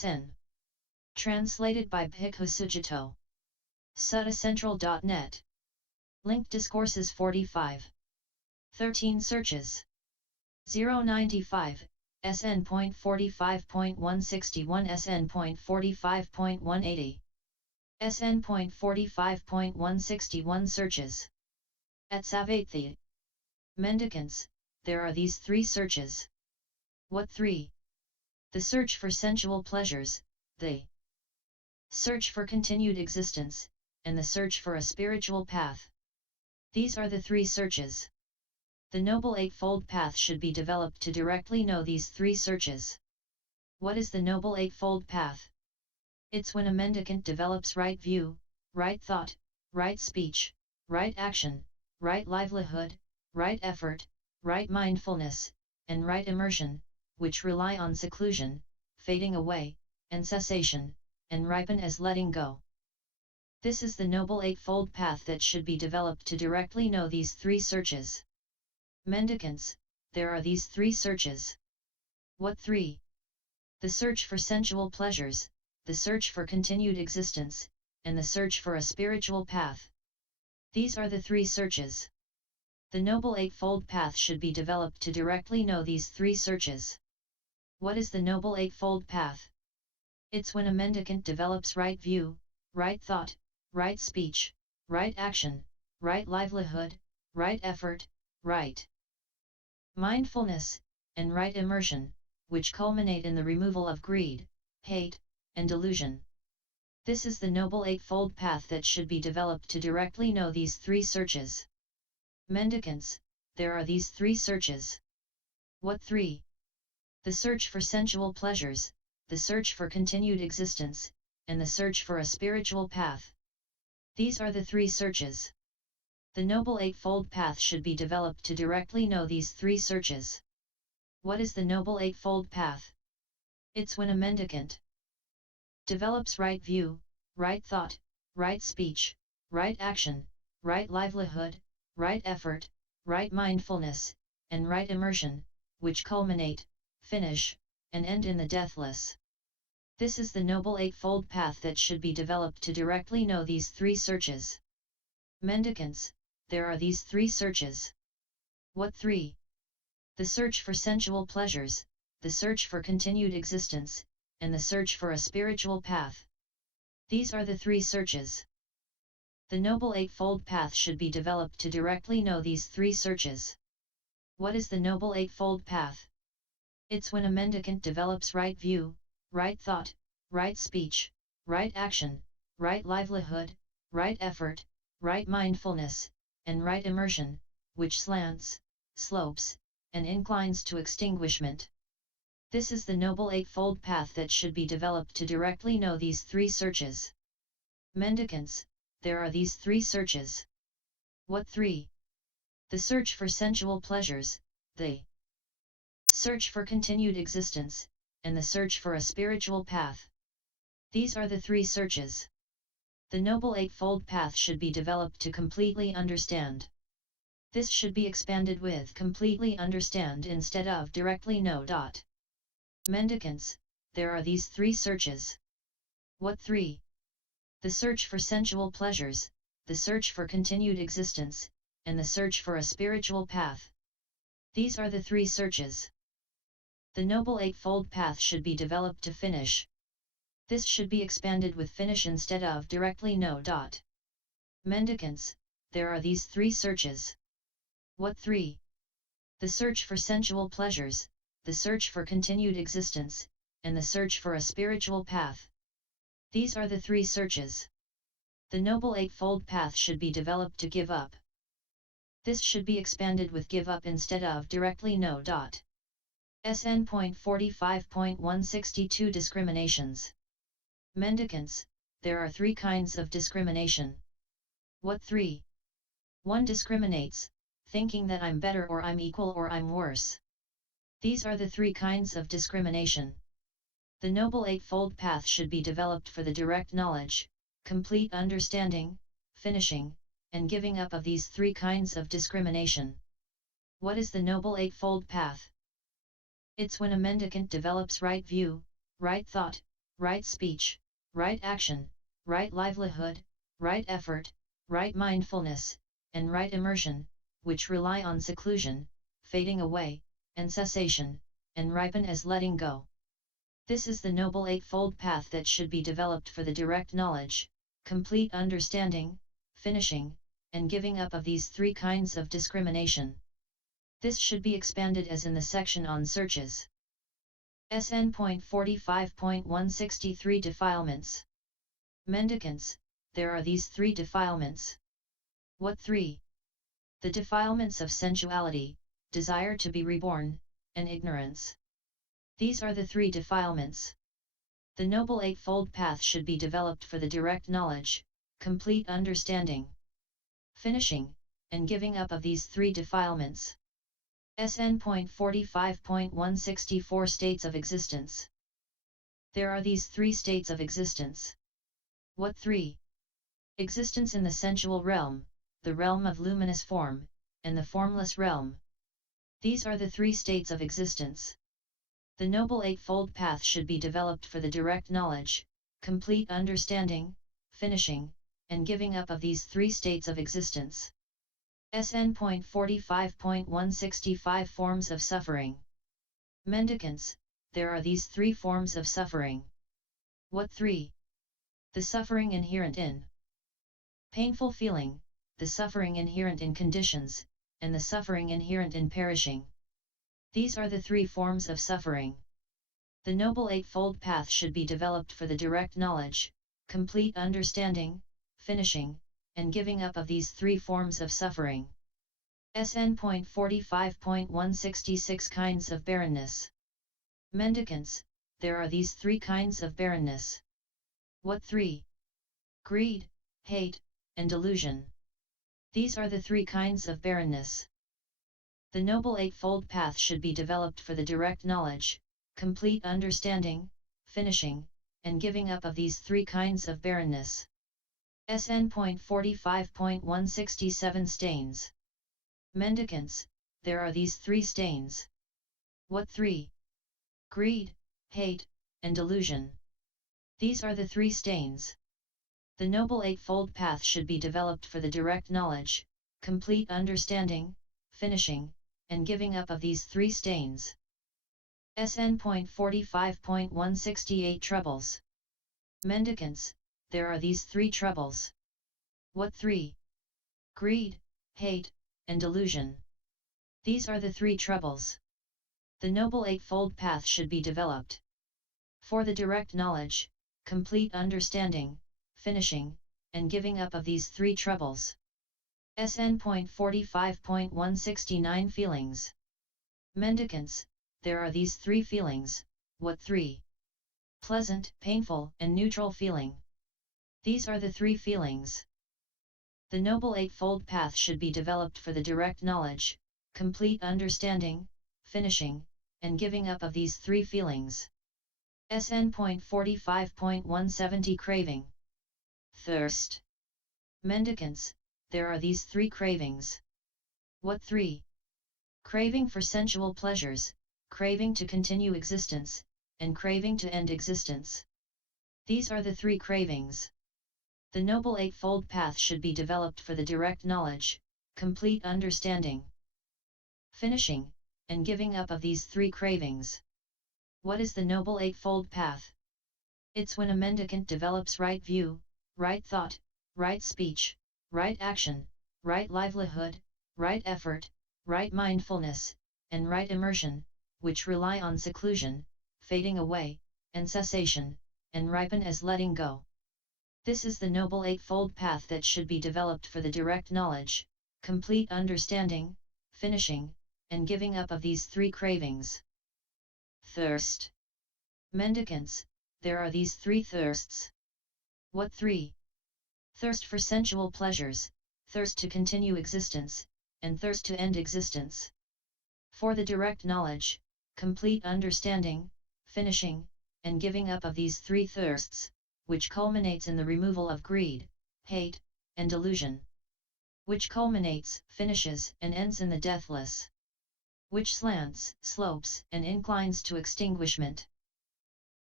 SN. Translated by Bhikkhu Sujato. suttacentral.net. Link Discourses 45. 13 Searches. 095, SN.45.161 SN.45.180. SN.45.161 Searches. At Savatthi. Mendicants, there are these three searches. What three? The search for sensual pleasures, the search for continued existence, and the search for a spiritual path. These are the three searches. The Noble Eightfold Path should be developed to directly know these three searches. What is the Noble Eightfold Path? It's when a mendicant develops right view, right thought, right speech, right action, right livelihood, right effort, right mindfulness, and right immersion, which rely on seclusion, fading away, and cessation, and ripen as letting go. This is the Noble Eightfold Path that should be developed to directly know these three searches. Mendicants, there are these three searches. What three? The search for sensual pleasures, the search for continued existence, and the search for a spiritual path. These are the three searches. The Noble Eightfold Path should be developed to directly know these three searches. What is the Noble Eightfold Path? It's when a mendicant develops right view, right thought, right speech, right action, right livelihood, right effort, right mindfulness, and right immersion, which culminate in the removal of greed, hate, and delusion. This is the Noble Eightfold Path that should be developed to directly know these three searches. Mendicants, there are these three searches. What three? The search for sensual pleasures, the search for continued existence, and the search for a spiritual path. These are the three searches. The Noble Eightfold Path should be developed to directly know these three searches. What is the Noble Eightfold Path? It's when a mendicant develops right view, right thought, right speech, right action, right livelihood, right effort, right mindfulness, and right immersion, which culminate, finish, and end in the deathless. This is the Noble Eightfold Path that should be developed to directly know these three searches. Mendicants, there are these three searches. What three? The search for sensual pleasures, the search for continued existence, and the search for a spiritual path. These are the three searches. The Noble Eightfold Path should be developed to directly know these three searches. What is the Noble Eightfold Path? It's when a mendicant develops right view, right thought, right speech, right action, right livelihood, right effort, right mindfulness, and right immersion, which slants, slopes, and inclines to extinguishment. This is the Noble Eightfold Path that should be developed to directly know these three searches. Mendicants, there are these three searches. What three? The search for sensual pleasures, the search for continued existence, and the search for a spiritual path. These are the three searches. The Noble Eightfold Path should be developed to completely understand. This should be expanded with completely understand instead of directly know. Mendicants, there are these three searches. What three? The search for sensual pleasures, the search for continued existence, and the search for a spiritual path. These are the three searches. The Noble Eightfold Path should be developed to finish. This should be expanded with finish instead of directly know. Mendicants, there are these three searches. What three? The search for sensual pleasures, the search for continued existence, and the search for a spiritual path. These are the three searches. The Noble Eightfold Path should be developed to give up. This should be expanded with give up instead of directly know. SN.45.162 Discriminations. Mendicants, there are three kinds of discrimination. What three? 1. Discriminates, thinking that I'm better or I'm equal or I'm worse. These are the three kinds of discrimination. The Noble Eightfold Path should be developed for the direct knowledge, complete understanding, finishing, and giving up of these three kinds of discrimination. What is the Noble Eightfold Path? It's when a mendicant develops right view, right thought, right speech, right action, right livelihood, right effort, right mindfulness, and right immersion, which rely on seclusion, fading away, and cessation, and ripen as letting go. This is the Noble Eightfold Path that should be developed for the direct knowledge, complete understanding, finishing, and giving up of these three kinds of discrimination. This should be expanded as in the section on searches. SN.45.163 Defilements. Mendicants, there are these three defilements. What three? The defilements of sensuality, desire to be reborn, and ignorance. These are the three defilements. The Noble Eightfold Path should be developed for the direct knowledge, complete understanding, finishing, and giving up of these three defilements. SN.45.164 States of Existence. There are these three states of existence. What three? Existence in the sensual realm, the realm of luminous form, and the formless realm. These are the three states of existence. The Noble Eightfold Path should be developed for the direct knowledge, complete understanding, finishing, and giving up of these three states of existence. SN.45.165 Forms of Suffering. Mendicants, there are these three forms of suffering. What three? The suffering inherent in painful feeling, the suffering inherent in conditions, and the suffering inherent in perishing. These are the three forms of suffering. The Noble Eightfold Path should be developed for the direct knowledge, complete understanding, finishing, and giving up of these three forms of suffering. SN.45.166 Kinds of Barrenness. Mendicants, there are these three kinds of barrenness. What three? Greed, hate, and delusion. These are the three kinds of barrenness. The Noble Eightfold Path should be developed for the direct knowledge, complete understanding, finishing, and giving up of these three kinds of barrenness. SN.45.167 Stains. Mendicants, there are these three stains. What three? Greed, hate, and delusion. These are the three stains. The Noble Eightfold Path should be developed for the direct knowledge, complete understanding, finishing, and giving up of these three stains. SN.45.168 Troubles. Mendicants, there are these three troubles. What three? Greed, hate, and delusion. These are the three troubles. The Noble Eightfold Path should be developed for the direct knowledge, complete understanding, finishing, and giving up of these three troubles. SN.45.169 Feelings. Mendicants, there are these three feelings. What three? Pleasant, painful, and neutral feeling. These are the three feelings. The Noble Eightfold Path should be developed for the direct knowledge, complete understanding, finishing, and giving up of these three feelings. SN.45.170 Craving. Thirst. Mendicants, there are these three cravings. What three? Craving for sensual pleasures, craving to continue existence, and craving to end existence. These are the three cravings. The Noble Eightfold Path should be developed for the direct knowledge, complete understanding, finishing, and giving up of these three cravings. What is the Noble Eightfold Path? It's when a mendicant develops right view, right thought, right speech, right action, right livelihood, right effort, right mindfulness, and right immersion, which rely on seclusion, fading away, and cessation, and ripen as letting go. This is the Noble Eightfold Path that should be developed for the direct knowledge, complete understanding, finishing, and giving up of these three cravings. Thirst. Mendicants, there are these three thirsts. What three? Thirst for sensual pleasures, thirst to continue existence, and thirst to end existence. For the direct knowledge, complete understanding, finishing, and giving up of these three thirsts, which culminates in the removal of greed, hate, and delusion. Which culminates, finishes, and ends in the deathless. Which slants, slopes, and inclines to extinguishment.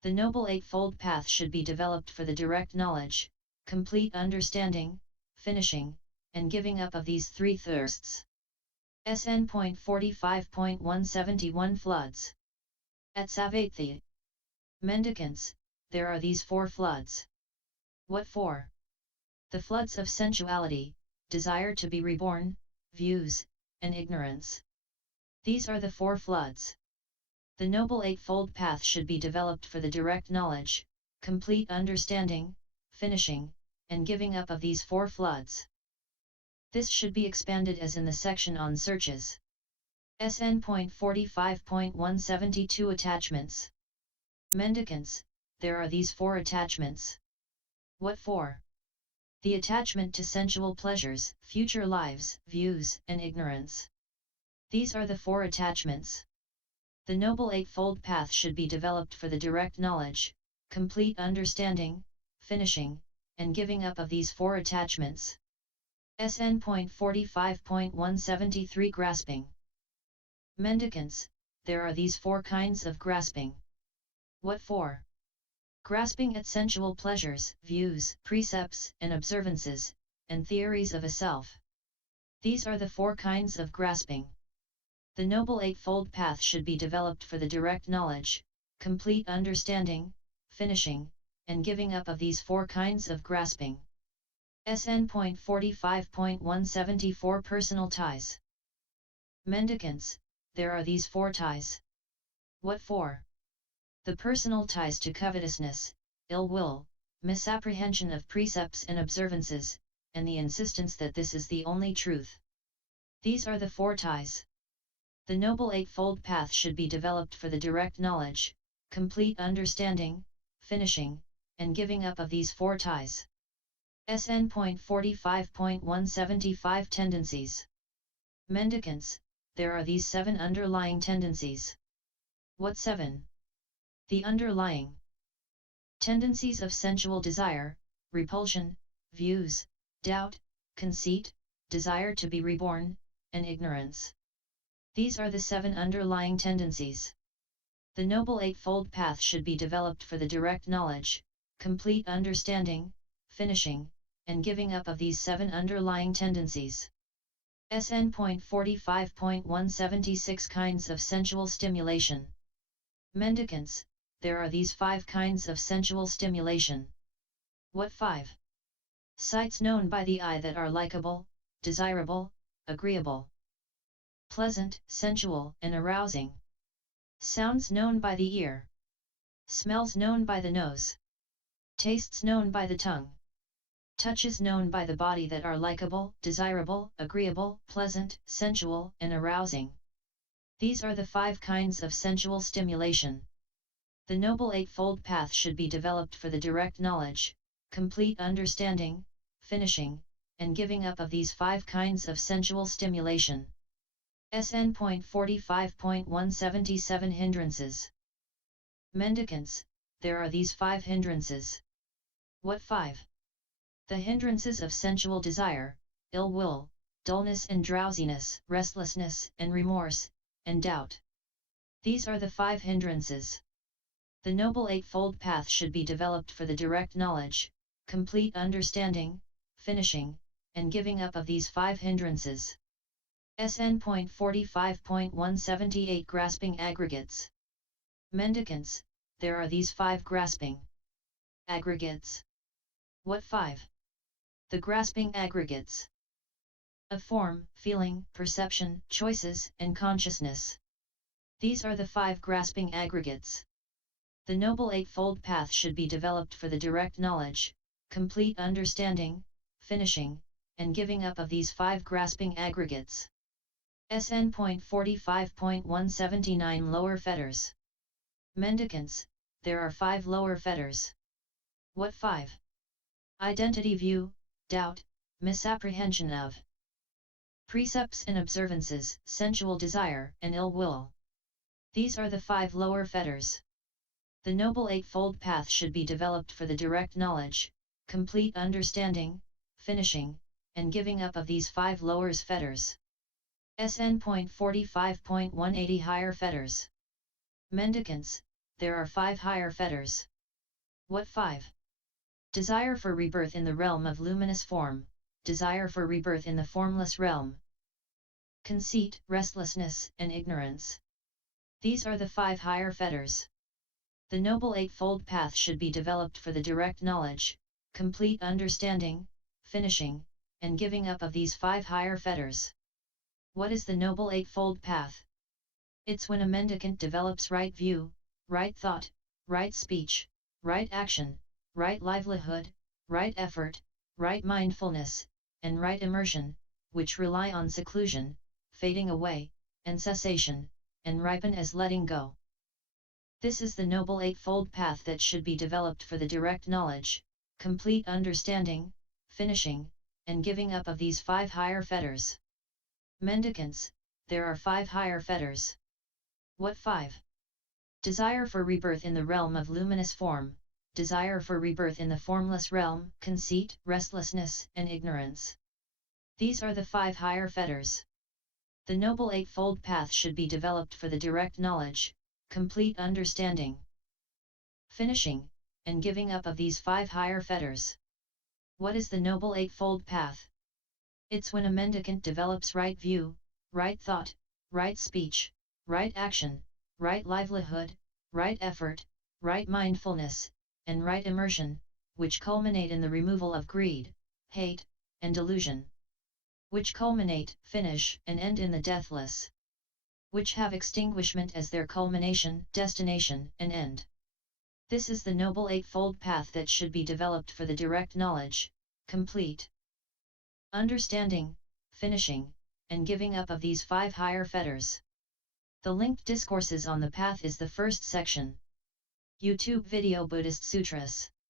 The Noble Eightfold Path should be developed for the direct knowledge, complete understanding, finishing, and giving up of these three thirsts. SN.45.171 Floods. At Savatthi, Mendicants, there are these four floods. What for? The floods of sensuality, desire to be reborn, views, and ignorance. These are the four floods. The Noble Eightfold Path should be developed for the direct knowledge, complete understanding, finishing, and giving up of these four floods. This should be expanded as in the section on searches. SN.45.172 Attachments. Mendicants, there are these four attachments. What for? The attachment to sensual pleasures, future lives, views, and ignorance. These are the four attachments. The Noble Eightfold Path should be developed for the direct knowledge, complete understanding, finishing, and giving up of these four attachments. SN.45.173 Grasping. Mendicants, there are these four kinds of grasping. What for? Grasping at sensual pleasures, views, precepts, and observances, and theories of a self. These are the four kinds of grasping. The Noble Eightfold Path should be developed for the direct knowledge, complete understanding, finishing, and giving up of these four kinds of grasping. SN.45.174 Personal Ties. Mendicants, there are these four ties. What for? The personal ties to covetousness, ill will, misapprehension of precepts and observances, and the insistence that this is the only truth. These are the four ties. The Noble Eightfold Path should be developed for the direct knowledge, complete understanding, finishing, and giving up of these four ties. SN.45.175 Tendencies. Mendicants, there are these seven underlying tendencies. What seven? The underlying tendencies of sensual desire, repulsion, views, doubt, conceit, desire to be reborn, and ignorance. These are the seven underlying tendencies. The Noble Eightfold Path should be developed for the direct knowledge, complete understanding, finishing, and giving up of these seven underlying tendencies. SN.45.176 Kinds of sensual stimulation. Mendicants, there are these five kinds of sensual stimulation. What five? Sights known by the eye that are likable, desirable, agreeable, pleasant, sensual, and arousing. Sounds known by the ear. Smells known by the nose. Tastes known by the tongue. Touches known by the body that are likable, desirable, agreeable, pleasant, sensual, and arousing. These are the five kinds of sensual stimulation. The Noble Eightfold Path should be developed for the direct knowledge, complete understanding, finishing, and giving up of these five kinds of sensual stimulation. SN.45.177 Hindrances. Mendicants, there are these five hindrances. What five? The hindrances of sensual desire, ill will, dullness and drowsiness, restlessness and remorse, and doubt. These are the five hindrances. The Noble Eightfold Path should be developed for the direct knowledge, complete understanding, finishing, and giving up of these five hindrances. SN.45.178 Grasping aggregates. Mendicants, there are these five grasping aggregates. What five? The grasping aggregates of form, feeling, perception, choices, and consciousness. These are the five grasping aggregates. The Noble Eightfold Path should be developed for the direct knowledge, complete understanding, finishing, and giving up of these five grasping aggregates. SN.45.179 Lower fetters. Mendicants, there are five lower fetters. What five? Identity view, doubt, misapprehension of precepts and observances, sensual desire, and ill will. These are the five lower fetters. The Noble Eightfold Path should be developed for the direct knowledge, complete understanding, finishing, and giving up of these five lower fetters. SN.45.180 Higher fetters. Mendicants, there are 5 higher fetters. What 5? Desire for rebirth in the realm of luminous form, desire for rebirth in the formless realm. Conceit, restlessness, and ignorance. These are the 5 higher fetters. The Noble Eightfold Path should be developed for the direct knowledge, complete understanding, finishing, and giving up of these 5 higher fetters. What is the Noble Eightfold Path? It's when a mendicant develops right view, right thought, right speech, right action, right livelihood, right effort, right mindfulness, and right immersion, which rely on seclusion, fading away, and cessation, and ripen as letting go. This is the Noble Eightfold Path that should be developed for the direct knowledge, complete understanding, finishing, and giving up of these 5 higher fetters. Mendicants, there are 5 higher fetters. What 5? Desire for rebirth in the realm of luminous form, desire for rebirth in the formless realm, conceit, restlessness, and ignorance. These are the 5 higher fetters. The Noble Eightfold Path should be developed for the direct knowledge, complete understanding, finishing, and giving up of these 5 higher fetters. What is the Noble Eightfold Path? It's when a mendicant develops right view, right thought, right speech, right action, right livelihood, right effort, right mindfulness, and right immersion, which culminate in the removal of greed, hate, and delusion. Which culminate, finish, and end in the deathless. Which have extinguishment as their culmination, destination, and end. This is the Noble Eightfold Path that should be developed for the direct knowledge, complete understanding, finishing, and giving up of these 5 higher fetters. The linked Discourses on the Path is the first section. YouTube video Buddhist Sutras.